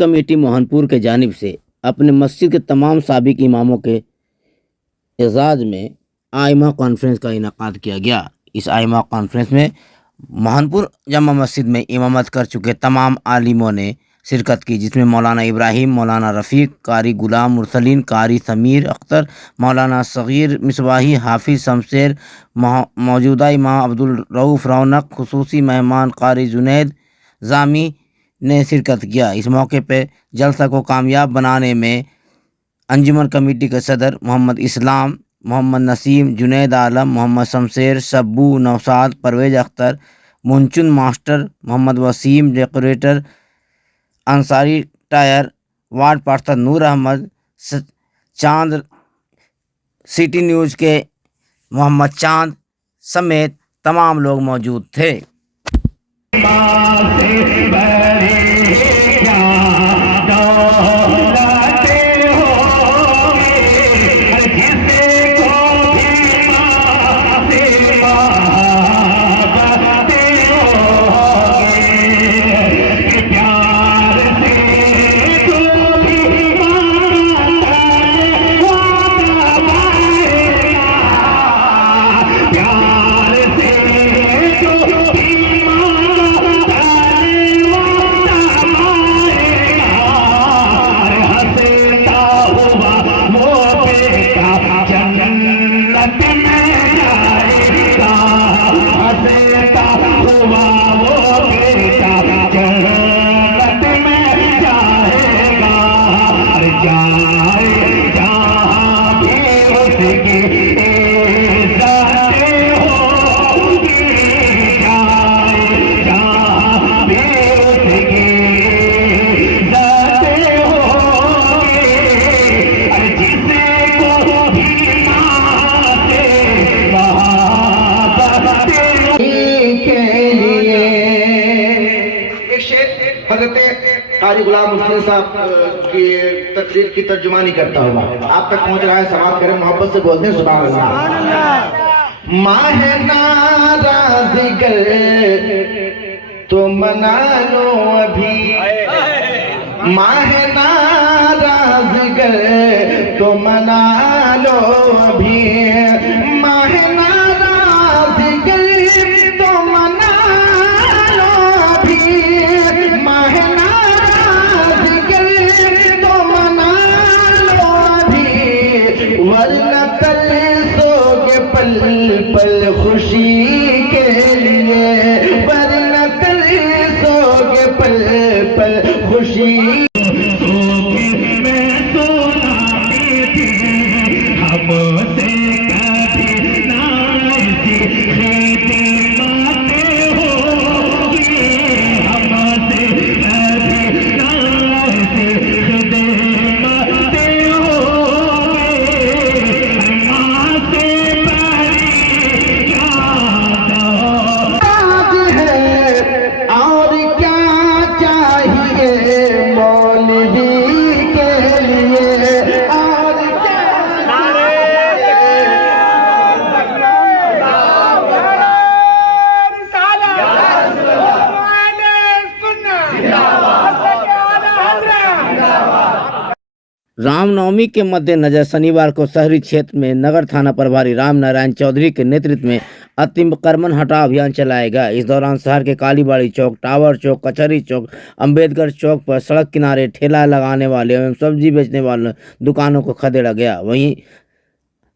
Committee Mohanpur के जानिब से अपने मस्जिद के तमाम साबिक इमामों के एजाज़ में आइमा कॉन्फ्रेंस का इनेकाद किया गया। इस आइमा कॉन्फ्रेंस में मोहनपुर जमा मस्जिद में इमामत कर चुके तमाम आलिमों ने शिरकत की, जिसमें मौलाना इब्राहिम, मौलाना रफ़ीक, कारी गुलाम मुरसलीन, कारी समीर अख्तर, मौलाना सग़ीर मिसबाही, हाफिज़ शमशेर, मौजूदा इमाम अब्दुल रऊफ़ रौनक, खुसूसी मेहमान कारी जुनैद जामी ने शिरकत किया। इस मौके पर जलसा को कामयाब बनाने में अंजुमन कमेटी के सदर Mohammad Islam, Mohammad Naseem, Junaid Alam, Mohammad Shamsher, Shabbu, Naushad, Parvez Akhtar, Munchun master, Mohammad Wasim, decorator Ansari tyre, ward पार्षद नूर अहमद, चांद, सिटी न्यूज़ के मोहम्मद चांद समेत तमाम लोग मौजूद थे। कारी गुलाम मुस्लिम साहब की तकरीर की तर्जुमानी करता हुआ आप तक पहुंच रहा है। समाप्त करें, मोहब्बत से बोलते हैं सुभान अल्लाह। माहे नाराज़िगर तो मना लो अभी, माहे नाराज़िगर तो मना लो अभी, माहे नाराज़िगर तो मना लो अभी, माहे वरना कल सोगे पल पल खुशी के लिए, वरना कल सोगे पल पल खुशी। रामनवमी के मद्देनजर शनिवार को शहरी क्षेत्र में नगर थाना प्रभारी राम नारायण चौधरी के नेतृत्व में अतिक्रमण हटाओ अभियान चलाया गया। इस दौरान शहर के कालीबाड़ी चौक, टावर चौक, कचहरी चौक, अंबेडकर चौक पर सड़क किनारे ठेला लगाने वाले एवं सब्जी बेचने वाले दुकानों को खदेड़ा गया। वहीं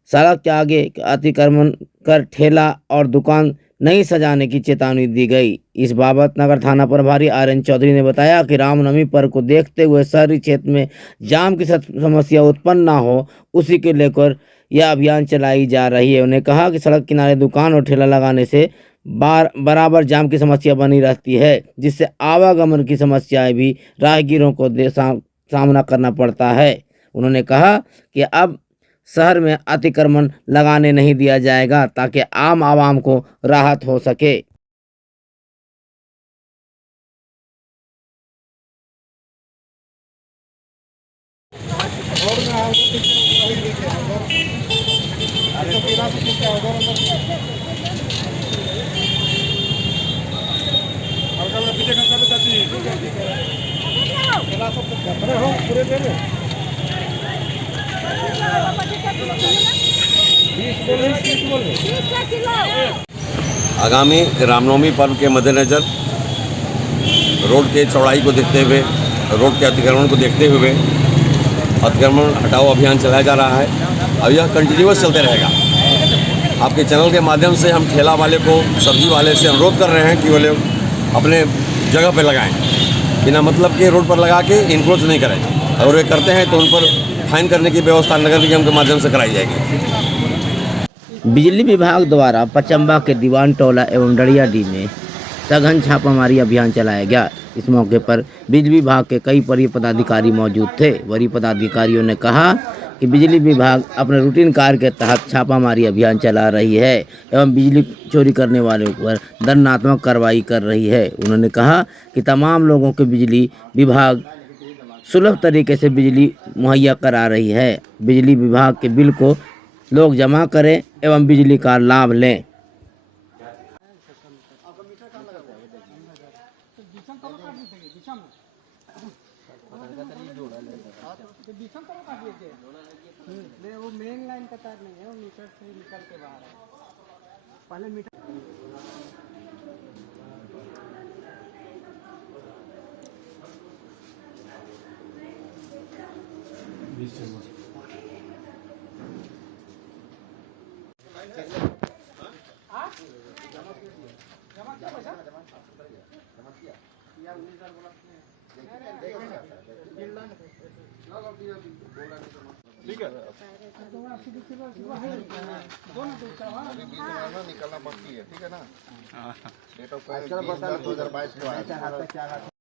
सड़क के आगे अतिक्रमण कर ठेला और दुकान नहीं सजाने की चेतावनी दी गई। इस बाबत नगर थाना प्रभारी आर.एन. चौधरी ने बताया कि रामनवमी पर्व को देखते हुए शहरी क्षेत्र में जाम की समस्या उत्पन्न न हो, उसी के लेकर यह अभियान चलाई जा रही है। उन्होंने कहा कि सड़क किनारे दुकान और ठेला लगाने से बराबर जाम की समस्या बनी रहती है, जिससे आवागमन की समस्याएं भी राहगीरों को सामना करना पड़ता है। उन्होंने कहा कि अब शहर में अतिक्रमण लगाने नहीं दिया जाएगा ताकि आम आवाम को राहत हो सके। पीछे आगामी रामनवमी पर्व के मद्देनज़र रोड के चौड़ाई को देखते हुए, रोड के अतिक्रमण को देखते हुए अतिक्रमण हटाओ अभियान चलाया जा रहा है और यह कंटिन्यूअस चलते रहेगा। आपके चैनल के माध्यम से हम ठेला वाले को, सब्जी वाले से अनुरोध कर रहे हैं कि वो लोग अपने जगह पर लगाएं, बिना मतलब के रोड पर लगा के इनक्रोच नहीं करें। अगर वे करते हैं तो उन पर फाइन करने की व्यवस्था नगर निगम के माध्यम से कराई जाएगी। बिजली विभाग द्वारा पचम्बा के दीवान टोला एवं डड़ियाडीह में सघन छापामारी अभियान चलाया गया। इस मौके पर बिजली विभाग के कई वरीय पदाधिकारी मौजूद थे। वरीय पदाधिकारियों ने कहा कि बिजली विभाग अपने रूटीन कार्य के तहत छापामारी अभियान चला रही है एवं बिजली चोरी करने वालों पर दंडात्मक कार्रवाई कर रही है। उन्होंने कहा कि तमाम लोगों को बिजली विभाग सुलभ तरीके से बिजली मुहैया करा रही है। बिजली विभाग के बिल को लोग जमा करें एवं बिजली का लाभ लें। वो मेन लाइन का तार नहीं है, वो मीटर से निकल के बाहर है। पहले मीटर ठीक है। निकलना बाकी है, ठीक है ना। डेट ऑफ 2022 को आया।